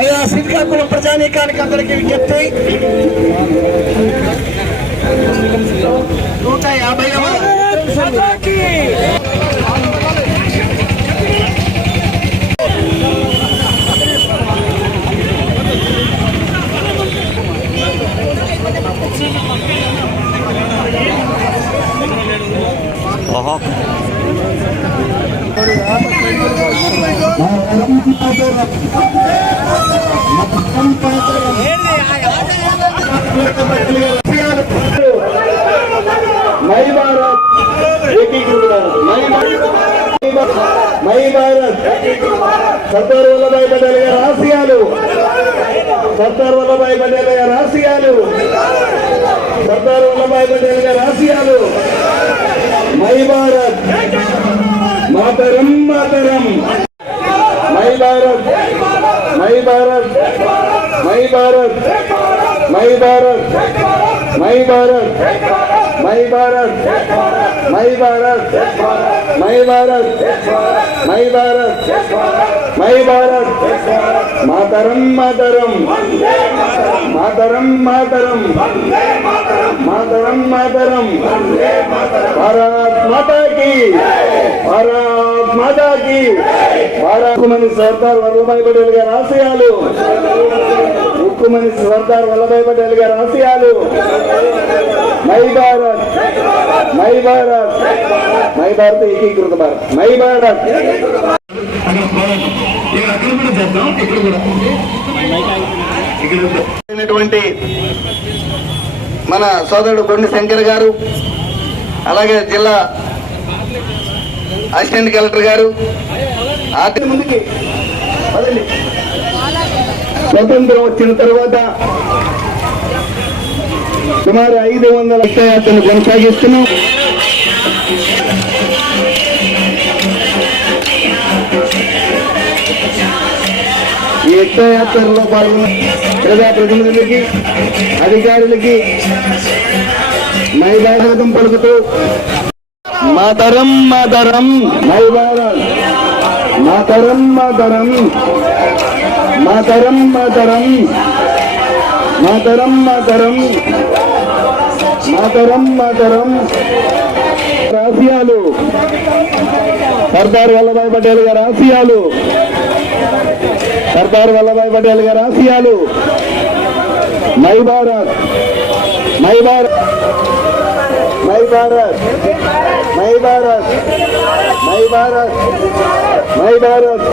అయ్యా శ్రీకాకుళం ప్రజానీకానికి అందరికీ విజ్ఞప్తి 150 మై భారత్ మై భారత్ సర్దార్ వల్లభాయ్ పటేల్ గారి ఆశయాలు, సర్దార్ వల్లభాయ్ పటేల్ గారి ఆశయాలు, సర్దార్ వల్లభాయ్ పటేల్ గారి ఆశయాలు. మై భారత్ మాతరం మాతరం. My Bharat my Bharat my Bharat my Bharat my Bharat my Bharat my Bharat my Bharat my Bharat my Bharat మాతరం మాతరం మాతరం మాతరం మాతరం మాతరం. భారత్ మాతా కీ భారత్ మాతా కీ భారత్. ఉక్కుమని సర్దార్ వల్లభాయ్ పటేల్ గారి ఆశయాలు, ఉక్కుమని సర్దార్ వల్లభాయ్ పటేల్ గారి ఆశయాలు. My Bharat my Bharat my Bharat ఏకీకృత భారత్. మై భారత్. మన సోదరుడు కొండి శంకర్ గారు, అలాగే జిల్లా అసిస్టెంట్ కలెక్టర్ గారు, ముందుకి స్వతంత్రం వచ్చిన తర్వాత సుమారు 500 యాత్రను కొనసాగిస్తున్నాం. ఈ యాత్రలో పాల్గొన్న ప్రజాప్రతినిధులకి, అధికారులకి మైదానం పలుకుతూ మాతరం మాతరం మై భారత్ మాతరం మాతరం మాతరం మాతరం మాతరం మాతరం మాతరం మాతరం. ఆశయాలు సర్దార్ వల్లభాయ్ పటేల్ గారి ఆశయాలు, సర్దార్ వల్లభాయ్ పటేల్ గారి ఆశయాలు. My Bharat my Bharat my Bharat my Bharat my Bharat my Bharat.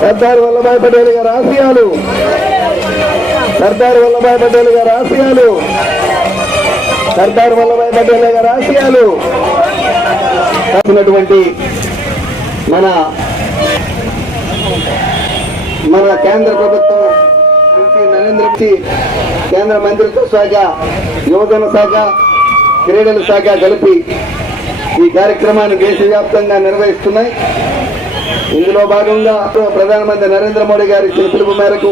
Sardar Vallabhbhai Patel గారి ఆశయాలు, సర్దార్ వల్లభాయ్ పటేల్ గారి ఆశయాలు, సర్దార్ వల్లభాయ్ పటేల్ గారి ఆశయాలు. మన కేంద్ర ప్రభుత్వం నరేంద్ర మోదీ కేంద్ర మంత్రిత్వ శాఖ, యువజన శాఖ, క్రీడల శాఖ కలిపి ఈ కార్యక్రమాన్ని దేశవ్యాప్తంగా నిర్వహిస్తున్నాయి. ఇందులో భాగంగా ప్రధానమంత్రి నరేంద్ర మోడీ గారి పిలుపు మేరకు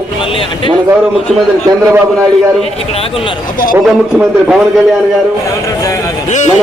మన గౌరవ ముఖ్యమంత్రి చంద్రబాబు నాయుడు గారు, ఉప ముఖ్యమంత్రి పవన్ కళ్యాణ్ గారు, మన